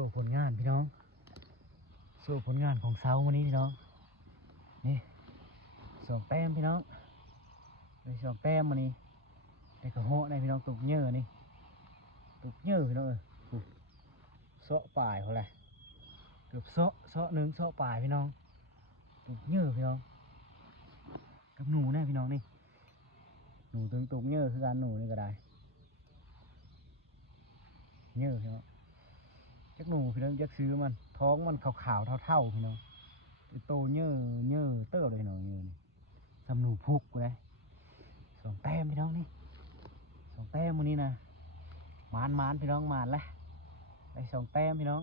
สู้ผลงานพี่น้องสู้ผลงานของเสาวันนี้พี่น้องนี่2 แต้มพี่น้องได้2 แต้มวันนี้ได้กระโหในพี่น้องตุกเยอะนี่ตุกเยอะพี่น้องเสาะปลายเขาแหละเกือบเสาะหนึ่งเสาะปลายพี่น้องตุกเยอะพี่น้องกับหนูแน่พี่น้องนี่หนูตึงตุกเยอะคือการหนูนี่ก็ได้เยอะพี่น้องจักหนูพี่น้องจักซื้อมันท้องมันขาวๆเท่าๆพี่น้องโตเยอะเติบเลยพี่น้องเยอะนี่ทำหนูพุกเลย2 แต้มพี่น้องนี่2 แต้มวันนี้นะมานพี่น้องมานแล้วได้2 แต้มพี่น้อง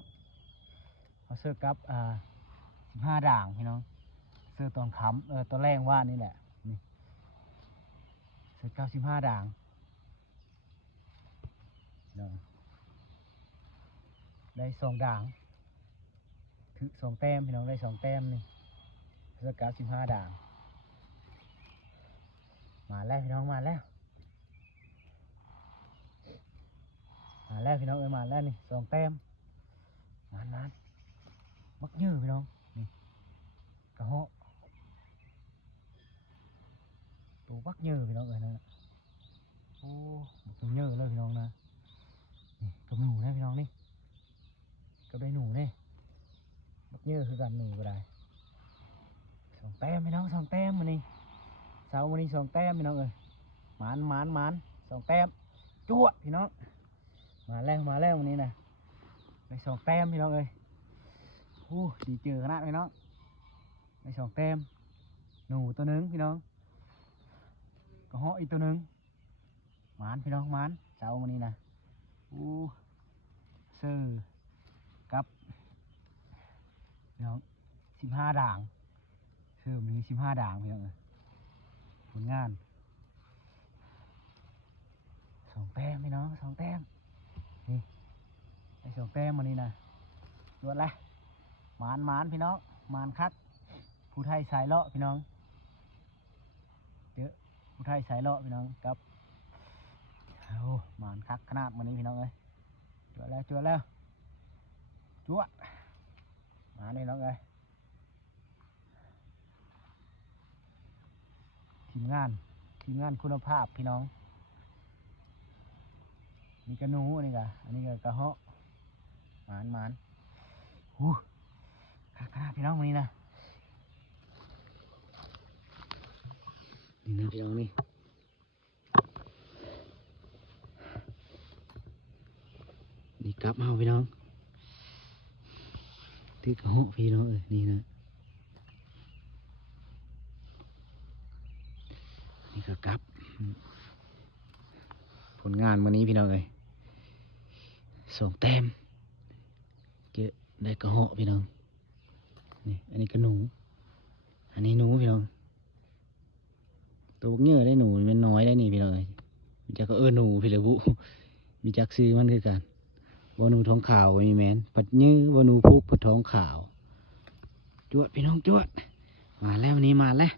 เขาเสื้อกับ15 ด่างพี่น้องเสื้อตอนค้ำตอนแรกว่านี่แหละนี่เสื้อกับ15 ด่างพี่น้องได้2 ด่างถึง2 แต้มพี่น้องได้2 แต้มนี่เสื้อกับ15 ด่างมาแล้วพี่น้องมาแล้วพี่น้องมาแล้วนี่2 แต้มมานมักยื้อพี่น้องนี่กระเหาะตัวมักยื้อพี่น้องนะโอ้ตัวยื้อเลยพี่น้องนะนี่กับหนูนะพี่น้องนี่กับได้หนูนี่มักยื้อคือกันหนูก็ได้2 แต้มพี่น้อง2 แต้มมันนี่เสาวันนี้2 แต้มพี่น้องมาน2 แต้มจั่วพี่น้องมาแล้ววันนี้นะได้2 แต้มพี่น้องดีเจอขนาดพี่น้องได้2 แต้มหนูตัวนึงพี่น้องกระเหาะอีกตัวนึงมานพี่น้องมานเสาวันนี้นะเสื้อกับพี่น้อง15 ด่างเสื้อมี15 ด่างพี่น้องผลงาน2 แต้มพี่น้อง2 แต้มนี่ได้2 แต้มวันนี้นะรวดแล้วมานพี่น้องมานคักผู้ไทยสายเลาะพี่น้องเยอะผู้ไทยสายเลาะพี่น้องกับมานคักขนาดวันนี้พี่น้องจั่วแล้วจั่วมาเลยน้องทีมงานคุณภาพพี่น้องนี่กระหนูอันนี้กระเหาะมานคักขนาดพี่น้องวันนี้นะนี่นะพี่น้องนี่กลับมาพี่น้องถือกระเหาะพี่น้องนี่นะนี่ก็กลับผลงานวันนี้พี่น้อง2 แต้มเยอะได้กระเหาะพี่น้องนี่อันนี้ก็หนูอันนี้หนูพี่น้องตัวเงี้ยได้หนูมันน้อยได้นี่พี่น้องมีจักก็หนูพี่เลยบุมีจักซื้อมันคือกันบอนูท้องขาวมีแมนปัดยื้อบอนูพุกปัดท้องขาวจวดพี่น้องจวดมาแล้ววันนี้มาแล้ว